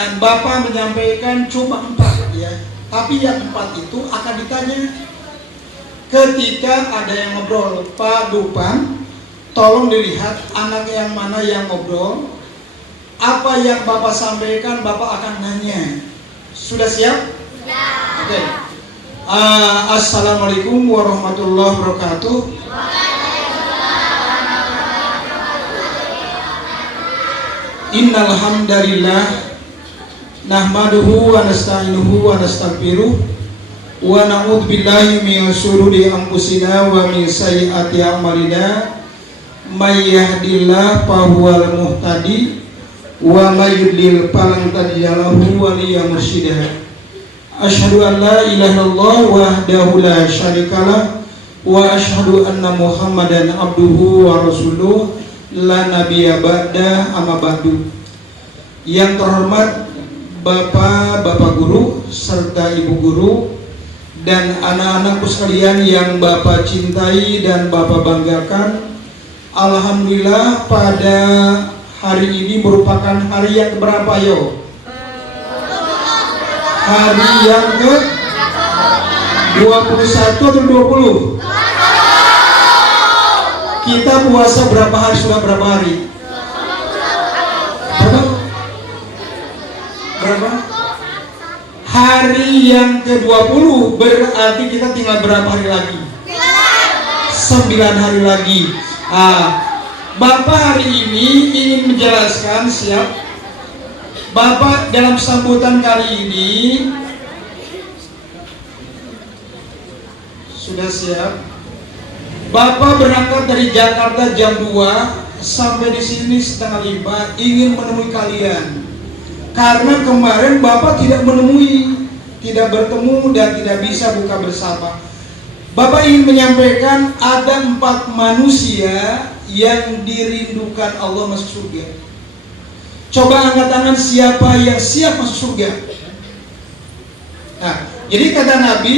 pertanyaan, Bapak menyampaikan cuma 4 ya. Tapi yang 4 itu akan ditanya ketika ada yang ngobrol. Pak Dupang, tolong dilihat anak yang mana yang ngobrol. Apa yang Bapak sampaikan, Bapak akan nanya. Sudah siap? Ya. Oke. Assalamualaikum warahmatullahi wabarakatuh. Innal hamdalillah nahmaduhu wa nasta'inuhu wa nastaghfiruh wa na'udzu billahi min syururi anfusina wa min sayyiati a'malina may yahdihillahu fahuwal muhtadi wa may yudlil falan tajida lahu waliyyan mursyida. Asyhadu an la ilaha illallah wahdahu la syarikalah wa asyhadu anna Muhammadan abduhu wa rasuluh la nabiyya ba'da amma ba'du. Yang terhormat Bapak guru serta Ibu guru dan anak-anakku sekalian yang Bapak cintai dan Bapak banggakan. Alhamdulillah pada hari ini merupakan hari yang keberapa yo? Hari yang ke 21 atau 20? Kita puasa berapa hari, sudah berapa hari? Berapa? Hari yang ke-20 berarti kita tinggal berapa hari lagi? 9 hari lagi. Bapak hari ini ingin menjelaskan, siap? Bapak dalam sambutan kali ini sudah siap? Bapak berangkat dari Jakarta jam 2 sampai di sini setengah 5 ingin menemui kalian. Karena kemarin Bapak tidak menemui, tidak bertemu dan tidak bisa buka bersama. Bapak ingin menyampaikan ada 4 manusia yang dirindukan Allah masuk surga. Coba angkat tangan siapa yang siap masuk surga. Nah, jadi kata Nabi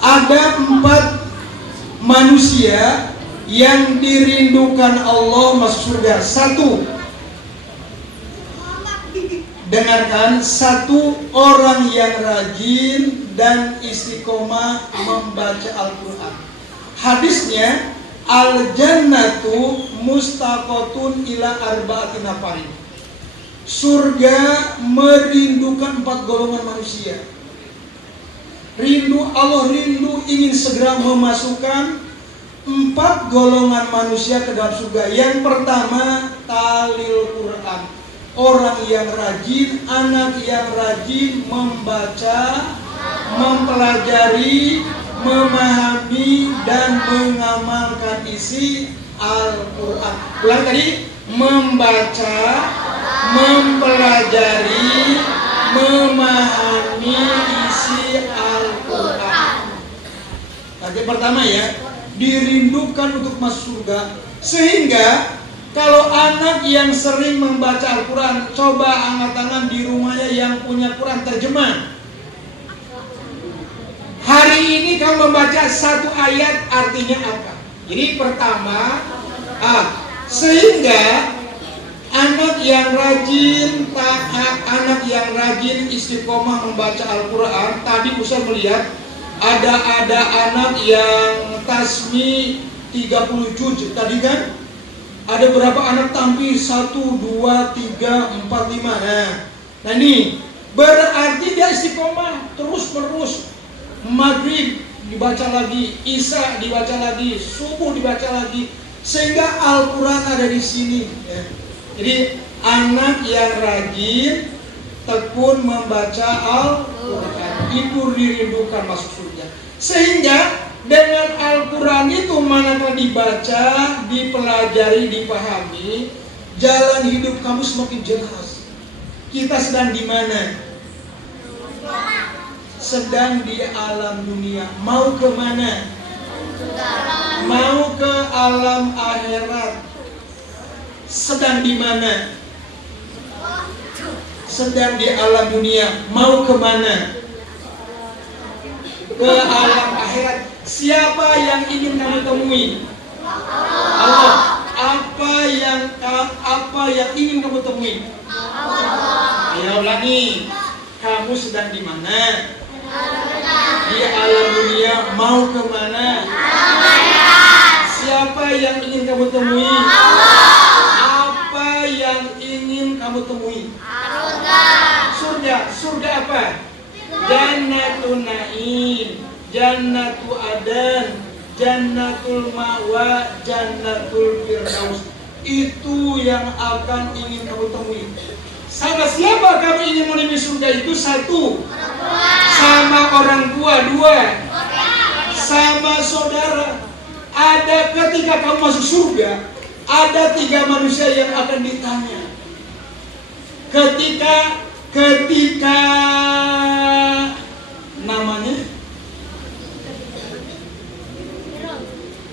ada 4 manusia yang dirindukan Allah masuk surga. 1, dengarkan, 1 orang yang rajin dan istiqomah membaca Al-Quran. Hadisnya al-jannatu mustaqotun ila arba'ati nafarin. Surga merindukan 4 golongan manusia. Rindu Allah, rindu ingin segera memasukkan 4 golongan manusia ke dalam surga. Yang pertama, talil Quran. Orang yang rajin, anak yang rajin membaca, mempelajari, memahami dan mengamalkan isi Al-Quran. Ulang tadi, membaca, mempelajari, memahami isi Al-Quran. Tadi pertama ya, dirindukan untuk masuk surga. Sehingga kalau anak yang sering membaca Al-Quran, coba angkat tangan di rumahnya yang punya Quran terjemah. Hari ini kamu membaca 1 ayat artinya apa? Jadi pertama, sehingga anak yang rajin, anak yang rajin istiqomah membaca Al-Quran. Tadi Ustaz melihat ada anak yang tasmi 30 juz tadi kan? Ada berapa anak tampil? 1, 2, 3, 4, 5. Nah ini berarti dia istiqomah terus menerus. Maghrib dibaca lagi, Isya dibaca lagi, subuh dibaca lagi, sehingga Al-Quran ada di sini ya. Jadi anak yang rajin tekun membaca Al-Quran itu dirindukan masuk surga. Sehingga dengan Al-Quran itu manakala dibaca, dipelajari, dipahami, jalan hidup kamu semakin jelas. Kita sedang di mana? Sedang di alam dunia. Mau ke mana? Mau ke alam akhirat. Sedang di mana? Sedang di alam dunia. Mau ke mana? Ke alam akhirat. Siapa yang ingin kamu temui? Allah. Apa yang ingin kamu temui? Ayo ulangi. Kamu sedang di mana? Di alam dunia. Mau kemana? Siapa yang ingin kamu temui? Apa yang ingin kamu temui? Surga. Surga apa? Jannatun Naim, Jannatu Adan, Jannatul Ma'wa, Jannatul Firdaus. Itu yang akan ingin kamu temui. Sama siapa kamu ingin menemui surga itu? Satu, sama orang tua. Dua, sama saudara. Ada ketika kamu masuk surga, ada 3 manusia yang akan ditanya. Ketika namanya,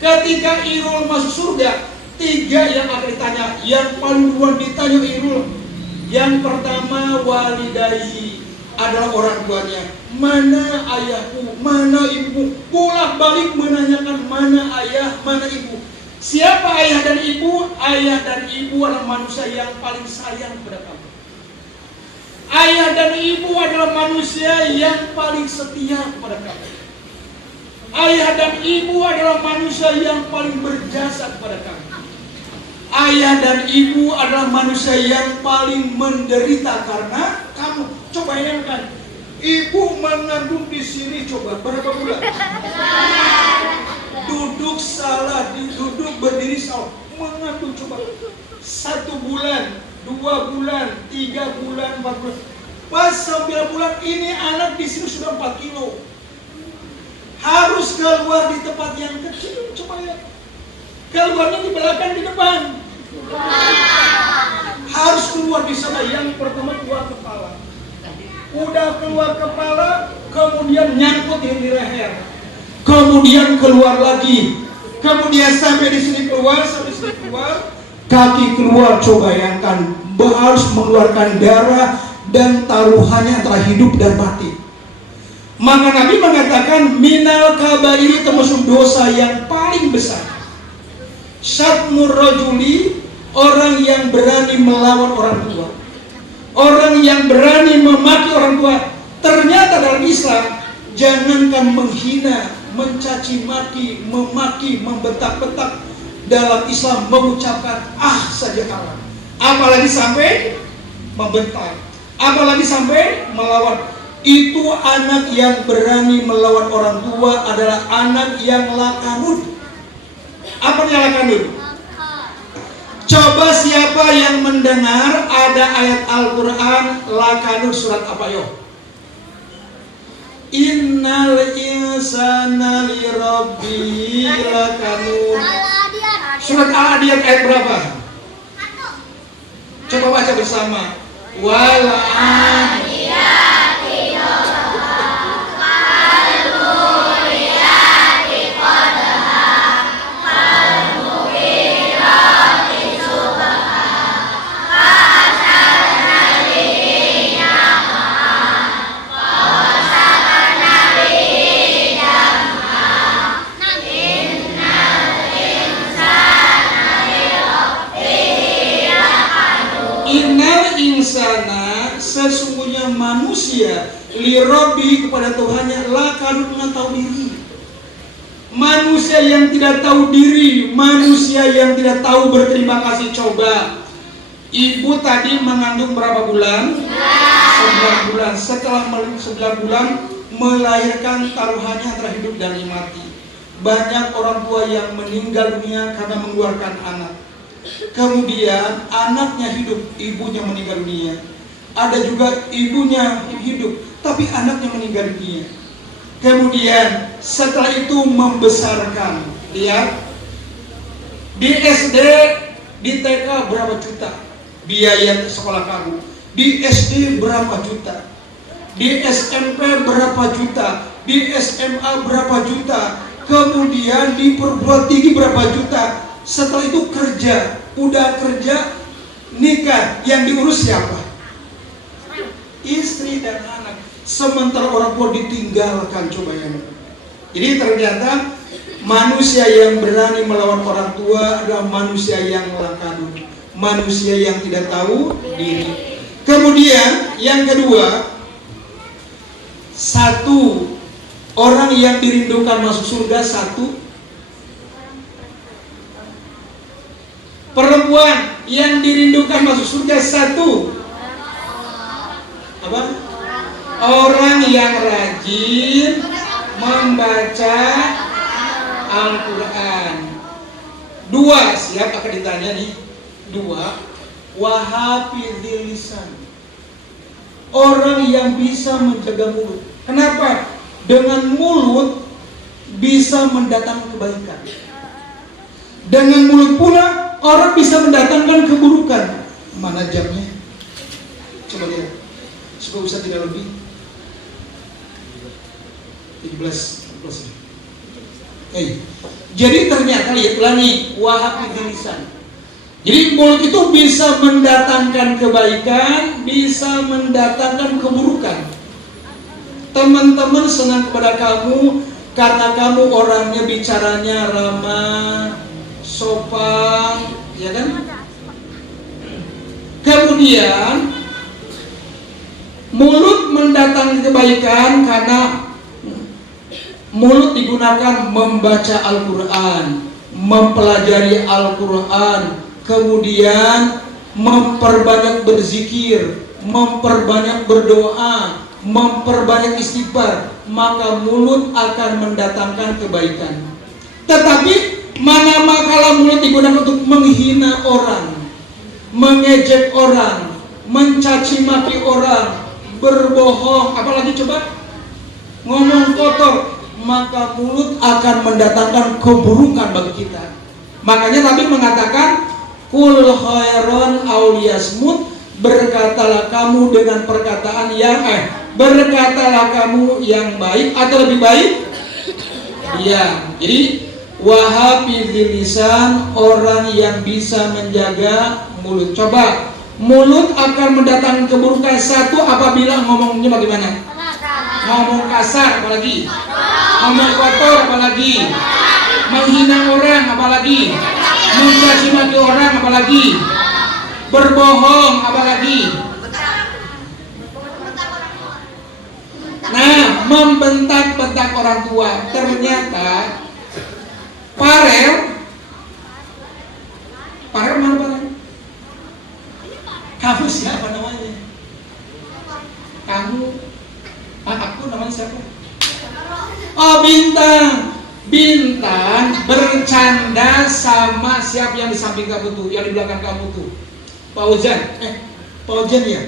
ketika Irul masuk surga, 3 yang akan ditanya. Yang paling duluan ditanya Irul. Yang pertama walidayhi, adalah orang tuanya. Mana ayahku, mana ibuku? Bolak-balik menanyakan mana ayah, mana ibu. Siapa ayah dan ibu? Ayah dan ibu adalah manusia yang paling sayang kepada kamu. Ayah dan ibu adalah manusia yang paling setia kepada kamu. Ayah dan ibu adalah manusia yang paling berjasa kepada kamu. Ayah dan ibu adalah manusia yang paling menderita karena kamu. Coba bayangkan, ibu mengandung di sini coba berapa bulan? Duduk salah, duduk berdiri salah, mengandung coba 1 bulan, 2 bulan, 3 bulan, 4 bulan. Pas 9 bulan ini anak di sini sudah 4 kilo. Harus keluar di tempat yang kecil, coba ya. Keluarnya di belakang, di depan. Harus keluar di sana. Yang pertama keluar kepala. Udah keluar kepala, kemudian nyangkut di leher. Kemudian keluar lagi. Kemudian sampai di sini keluar, sampai di sini keluar. Kaki keluar, coba bayangkan. Harus mengeluarkan darah dan taruhannya antara hidup dan mati. Maka Nabi mengatakan minal kabairi, termasuk dosa yang paling besar. Syatmur rajuli, orang yang berani melawan orang tua. Orang yang berani memaki orang tua. Ternyata dalam Islam, jangankan menghina, mencaci maki, memaki, membentak-bentak. Dalam Islam mengucapkan saja kalah. Apalagi sampai membentak. Apalagi sampai melawan. Itu anak yang berani melawan orang tua adalah anak yang lakanud. Apa yang lakanud? Coba siapa yang mendengar ada ayat Al-Quran lakanud, surat apa yo? Innal insana li rabbihi lakanud. Surat Al-Adiyat ayat berapa? Coba baca bersama. Wal adiyat insana, sesungguhnya manusia lirobi kepada Tuhannya lakanud, nggak tahu diri. Manusia yang tidak tahu diri, manusia yang tidak tahu berterima kasih. Coba ibu tadi mengandung berapa bulan? 9 bulan. Setelah 9 bulan melahirkan, taruhannya antara hidup dan mati. Banyak orang tua yang meninggal dunia karena mengeluarkan anak. Kemudian anaknya hidup, ibunya meninggal dunia. Ada juga ibunya hidup, tapi anaknya meninggal dunia. Kemudian setelah itu membesarkan. Lihat, di SD, di TK berapa juta biaya sekolah kamu? Di SD berapa juta? Di SMP berapa juta? Di SMA berapa juta? Kemudian di perguruan tinggi berapa juta? Setelah itu kerja, udah kerja, nikah, yang diurus siapa? Istri dan anak. Sementara orang tua ditinggalkan, coba ya. Jadi ternyata manusia yang berani melawan orang tua adalah manusia yang lakadun, manusia yang tidak tahu diri. Kemudian yang kedua, satu orang yang dirindukan masuk surga, satu perempuan yang dirindukan masuk surga, satu apa? Orang yang rajin membaca Al-Quran. Dua, siap akan ditanya nih. Dua, wahafizil lisan, orang yang bisa menjaga mulut. Kenapa? Dengan mulut bisa mendatangkan kebaikan. Dengan mulut pula orang bisa mendatangkan keburukan. Mana jamnya? Coba lihat, supaya bisa tidak lebih 17. Jadi ternyata lihatlah nih, wahafizil lisan. Jadi mulut itu bisa mendatangkan kebaikan, bisa mendatangkan keburukan. Teman-teman senang kepada kamu karena kamu orangnya bicaranya ramah, sopan, ya kan? Kemudian mulut mendatangkan kebaikan karena mulut digunakan membaca Al-Quran, mempelajari Al-Quran, kemudian memperbanyak berzikir, memperbanyak berdoa, memperbanyak istighfar, maka mulut akan mendatangkan kebaikan. Tetapi manakala mulut digunakan untuk menghina orang, mengejek orang, mencaci maki orang, berbohong, apalagi coba ngomong kotor, maka mulut akan mendatangkan keburukan bagi kita. Makanya Nabi mengatakan, kul khairon auliyasmut, berkatalah kamu dengan perkataan yang berkatalah kamu yang baik atau lebih baik. Ya, jadi wahafizil lisan, orang yang bisa menjaga mulut. Coba, mulut akan mendatangkan keburukan. Satu, apabila ngomongnya bagaimana? Ngomong kasar, apalagi ngomong kotor, apalagi menghina orang, apalagi mencaci maki orang, apalagi berbohong, apalagi membentak-bentak orang tua. Ternyata Farel mana Farel? Kamu siapa namanya? Kamu? Aku namanya siapa? Oh, Bintang. Bintang bercanda sama siapa yang di samping kamu tuh, yang di belakang kamu tuh? Pak Ojan. Pak Ojan ya?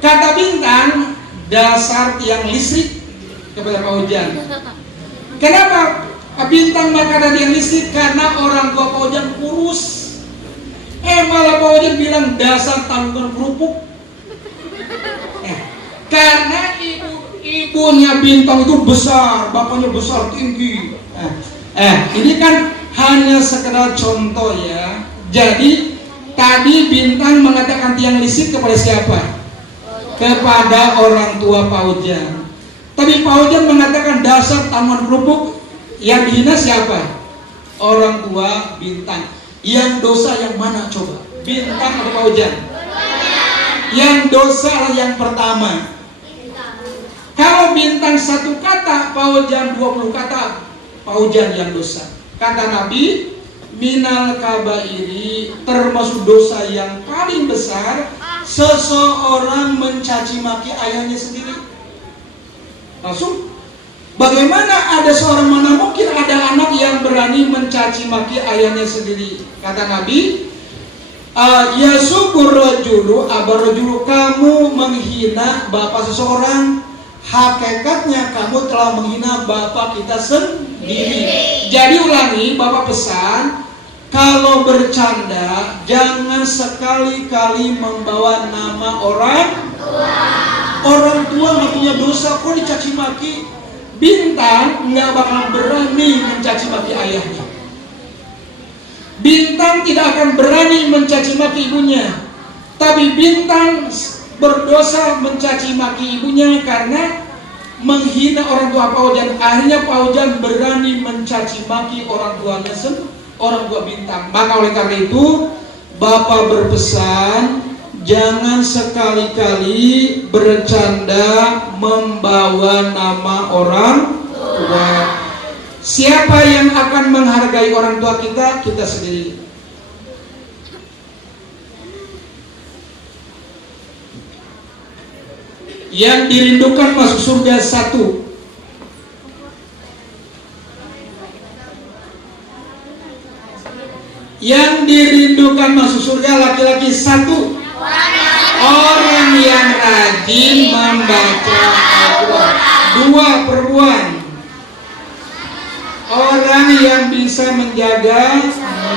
Kata Bintang, dasar tiang listrik kepada Pak Ojan. Kenapa Bintang makanan tiang listrik? Karena orang tua Pak Ojan kurus. Malah Pak Ojan bilang dasar tanggungan kerupuk. Karena ibunya Bintang itu besar, bapaknya besar, tinggi. Ini kan hanya sekedar contoh ya. Jadi tadi Bintang mengatakan tiang listrik kepada siapa? Kepada orang tua Pak Ojan. Tapi Pak Ojan mengatakan dasar tanggungan kerupuk. Yang dihina siapa? Orang tua Bintang. Yang dosa yang mana coba? Bintang atau Pak Ojan? Yang dosa yang pertama. Kalau Bintang satu kata, Pak Ojan 20 kata, Pak Ojan yang dosa. Kata Nabi, minal kabairi, termasuk dosa yang paling besar, seseorang mencaci maki ayahnya sendiri. Langsung, bagaimana ada seorang, mana mungkin ada anak yang berani mencaci maki ayahnya sendiri? Kata Nabi, yasubur rajulu abarrajulu, kamu menghina bapak seseorang, hakikatnya kamu telah menghina bapak kita sendiri. Jadi ulangi, Bapak pesan, kalau bercanda jangan sekali-kali membawa nama orang tua. Orang tua nggak punya dosa kok dicaci maki. Bintang nggak bakal berani mencaci maki ayahnya. Bintang tidak akan berani mencaci maki ibunya. Tapi Bintang berdosa mencaci maki ibunya karena menghina orang tua Pak Ojan. Akhirnya Pak Ojan berani mencaci maki orang tuanya orang tua Bintang. Maka oleh karena itu Bapak berpesan, jangan sekali-kali bercanda membawa nama orang tua. Siapa yang akan menghargai orang tua kita? Kita sendiri. Yang dirindukan masuk surga satu. Yang dirindukan masuk surga laki-laki satu. Orang yang rajin membaca Al-Quran. Dua, perempuan. Orang yang bisa menjaga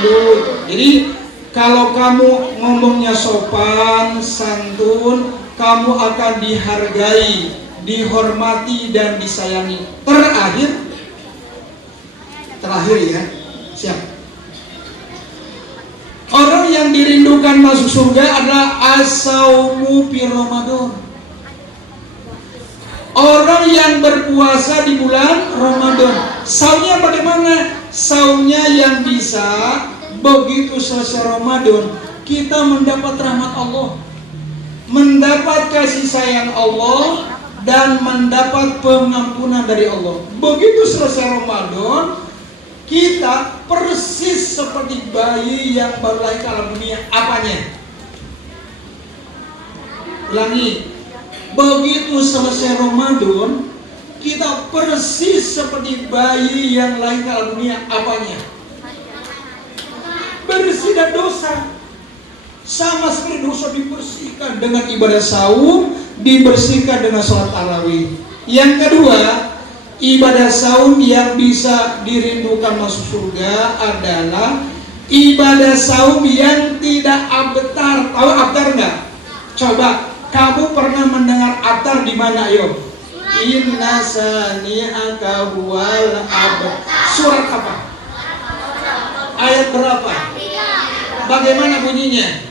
mulut. Jadi kalau kamu ngomongnya sopan, santun, kamu akan dihargai, dihormati, dan disayangi. Terakhir ya, siap. Orang yang dirindukan masuk surga adalah as-saumu fi Ramadan. Orang yang berpuasa di bulan Ramadan. Saumnya bagaimana? Saumnya yang bisa begitu selesai Ramadan kita mendapat rahmat Allah, mendapat kasih sayang Allah, dan mendapat pengampunan dari Allah. Begitu selesai Ramadan, kita persis seperti bayi yang baru lahir ke alam dunia. Apanya? Ulangi. Begitu selesai Ramadan, kita persis seperti bayi yang lahir ke alam dunia. Apanya? Bersih dan dosa. Sama seperti dosa dibersihkan dengan ibadah saum, dibersihkan dengan sholat tarawih. Yang kedua, ibadah saum yang bisa dirindukan masuk surga adalah ibadah saum yang tidak abtar. Tahu abtar nggak? Coba, kamu pernah mendengar abtar di mana? Ayo. Inna sani'aka huwal abtar. Surat apa? Ayat berapa? Bagaimana bunyinya?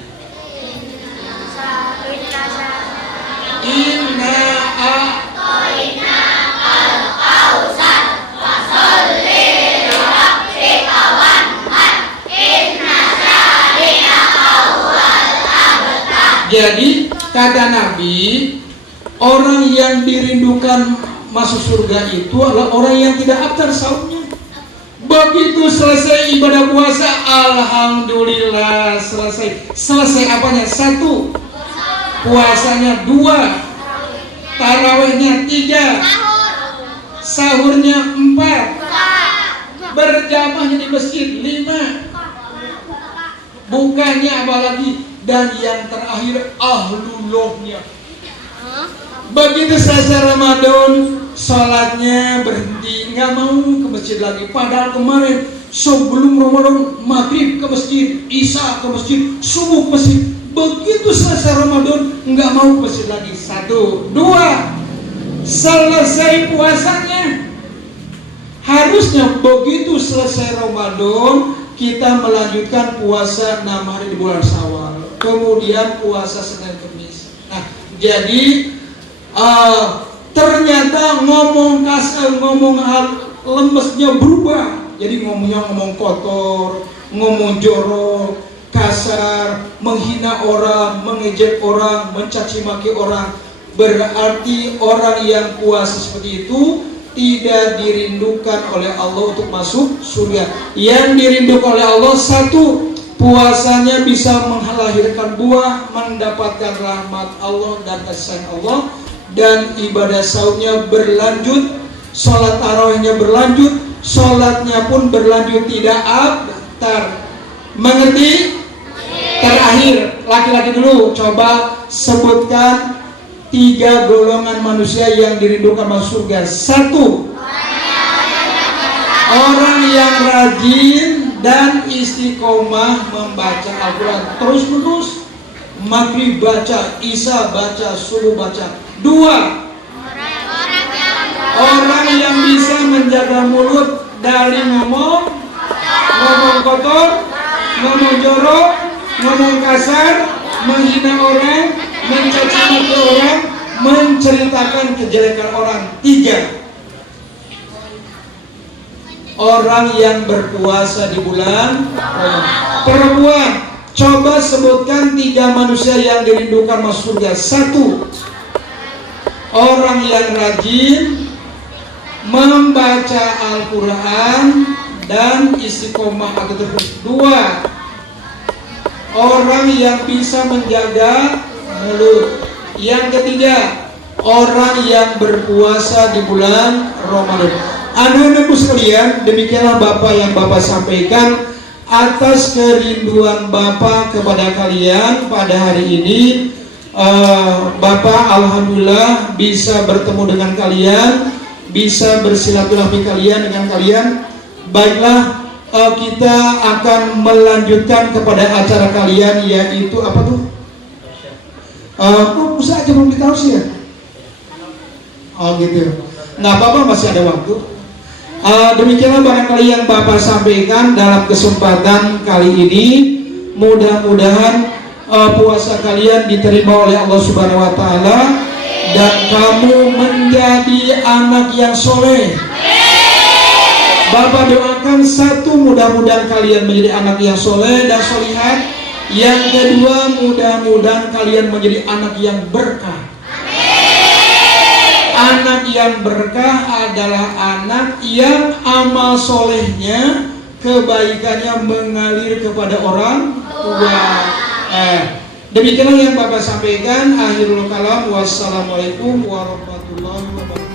Inna a'toina al-kausar fasolli lirabbika wanhar inna syani'aka huwal abtar. Jadi kata Nabi, orang yang dirindukan masuk surga itu adalah orang yang tidak abtar saumnya. Begitu selesai ibadah puasa, alhamdulillah selesai. Selesai apanya? Satu, puasanya. Dua, tarawihnya. Tiga, sahurnya. Empat, berjamaahnya di masjid. Lima, bukannya apalagi. Dan yang terakhir, ahlullahnya. Begitu selesai Ramadan, sholatnya berhenti, nggak mau ke masjid lagi. Padahal kemarin sebelum Ramadan, maghrib ke masjid, isya ke masjid, subuh ke masjid. Begitu selesai Ramadan, nggak mau ke masjid lagi. Satu. Dua, selesai puasanya. Harusnya begitu selesai Ramadan, kita melanjutkan puasa 6 hari di bulan Syawal. Kemudian puasa Senin Kamis. Nah, jadi ternyata ngomong kasar, ngomong lemesnya berubah. Jadi ngomongnya ngomong kotor, ngomong jorok, kasar, menghina orang, mengejek orang, mencaci maki orang. Berarti orang yang puasa seperti itu tidak dirindukan oleh Allah untuk masuk surga. Yang dirindukan oleh Allah satu, puasanya bisa melahirkan buah, mendapatkan rahmat Allah dan kasih sayang Allah. Dan ibadah saumnya berlanjut, sholat tarawihnya berlanjut, sholatnya pun berlanjut, tidak abtar. Mengerti? Terakhir, laki-laki dulu, coba sebutkan 3 golongan manusia yang dirindukan masuk surga. Satu, orang yang rajin dan istiqomah membaca Al-Quran terus-menerus, maghrib baca, isya baca, subuh baca. Dua, orang yang bisa menjaga mulut dari ngomong kotor, ngomong jorok, ngomong kasar, menghina orang, mencaci maki orang, menceritakan kejelekan orang. 3, orang yang berpuasa di bulan Ramadan. Perempuan, coba sebutkan 3 manusia yang dirindukan masuk surga. 1, orang yang rajin membaca Al-Quran dan istiqomah atau terus. 2, orang yang bisa menjaga mulut. Yang ketiga, orang yang berpuasa di bulan Ramadan. Anak-anakku sekalian, demikianlah Bapak yang Bapak sampaikan atas kerinduan Bapak kepada kalian pada hari ini. Bapak alhamdulillah bisa bertemu dengan kalian, bisa bersilaturahmi dengan kalian. Baiklah, kita akan melanjutkan kepada acara kalian, yaitu apa tuh? Usah aja belum ditahu sih ya. Oh gitu. Nggak apa-apa, masih ada waktu. Demikianlah barangkali yang Bapak sampaikan dalam kesempatan kali ini. Mudah-mudahan puasa kalian diterima oleh Allah Subhanahu Wa Taala dan kamu menjadi anak yang soleh. Bapak doakan, 1, mudah-mudahan kalian menjadi anak yang soleh dan solihat. Yang kedua, mudah-mudahan kalian menjadi anak yang berkah. Anak yang berkah adalah anak yang amal solehnya, kebaikannya mengalir kepada orang tua. Demikianlah yang Bapak sampaikan. Akhirul kalam. Wassalamualaikum warahmatullahi wabarakatuh.